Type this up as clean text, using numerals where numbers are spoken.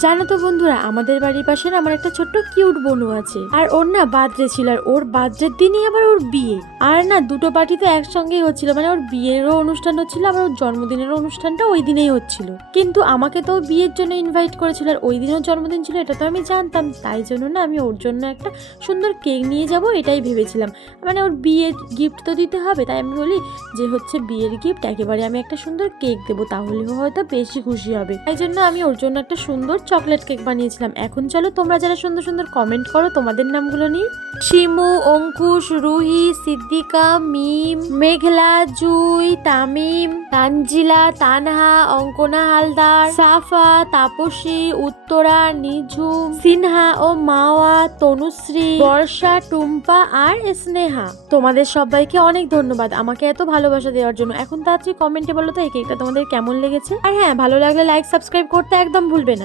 জানো তো বন্ধুরা, আমাদের বাড়ির পাশে না আমার একটা ছোট্ট কিউট বোনু আছে, আর ওর না বার্থডে ছিল, আর ওর বার্থডের দিনই আবার ওর বিয়ে। আর না দুটো পার্টি তো একসঙ্গেই হচ্ছিল, মানে ওর বিয়েরও অনুষ্ঠান হচ্ছিল, আবার ওর জন্মদিনের অনুষ্ঠানটা ওই দিনেই হচ্ছিল। কিন্তু আমাকে তো বিয়ের জন্য ইনভাইট করেছিল, আর ওই দিনও জন্মদিন ছিল, এটা তো আমি জানতাম। তাই জন্য না আমি ওর জন্য একটা সুন্দর কেক নিয়ে যাব এটাই ভেবেছিলাম। মানে ওর বিয়ের গিফট তো দিতে হবে, তাই আমি বলি যে হচ্ছে বিয়ের গিফট একেবারে আমি একটা সুন্দর কেক দেবো, তাহলে হয়তো বেশি খুশি হবে। তাই জন্য আমি ওর জন্য একটা সুন্দর চকলেট কেক বানিয়েছিলাম। এখন চলো তোমরা যারা সুন্দর সুন্দর কমেন্ট করো তোমাদের নামগুলো নিই। শিমু, অঙ্কুশ, রুহি, সিদ্দিকা, মিম, মেঘলা, জুই, তামিম, তানজিলা, তানহা, অঙ্কনা হালদার, সাফা, তাপসী, উত্তরা, নিঝুম, সিনহা ও মাওয়া, তনুশ্রী, বর্ষা, টুম্পা আর স্নেহা। তোমাদের সবাইকে অনেক ধন্যবাদ আমাকে এত ভালোবাসা দেওয়ার জন্য। এখন তাড়াতাড়ি কমেন্টে বলো তো এই কেকটা তোমাদের কেমন লেগেছে। আর হ্যাঁ, ভালো লাগলে লাইক সাবস্ক্রাইব করতে একদম ভুলবে না।